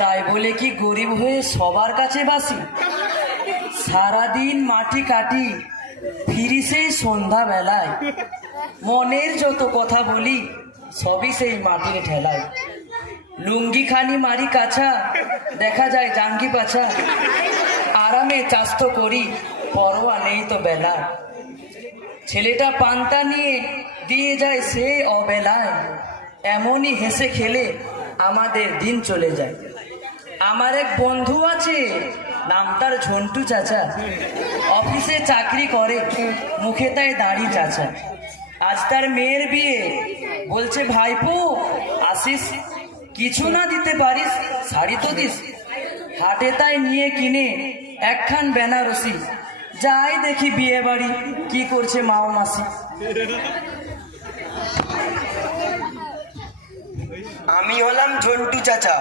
তাই বলে কি গরিব হয়ে সবার কাছে বাসি? সারাদিন মাটি কাটি, ফিরি সেই সন্ধ্যা বেলায়। মনের যত কথা বলি সবই সেই মাটির ঠেলায়। লুঙ্গি খানি মারি কাছা, দেখা যায় জাঙ্গি পাছা। আরামে চাষ তো করি, পরোয়া নেই তো বেলা। ছেলেটা পান্তা নিয়ে দিয়ে যায় সে অবেলায়। এমনই হেসে খেলে আমাদের দিন চলে যায়। আমার এক বন্ধু আছে, নাম তার ঝন্টু চাচা। অফিসে চাকরি করে, মুখে তাই দাড়ি চাচা। আজ তার মেয়ের বিয়ে, বলছে ভাইপো আসিস, কিছু না দিতে পারিস শাড়ি তো দিস। হাটে তাই নিয়ে কিনে একখান বেনারসি। যাই দেখি বিয়ে বাড়ি কি করছে মা ও মাসি। আমি হলাম ঝন্টু চাচা।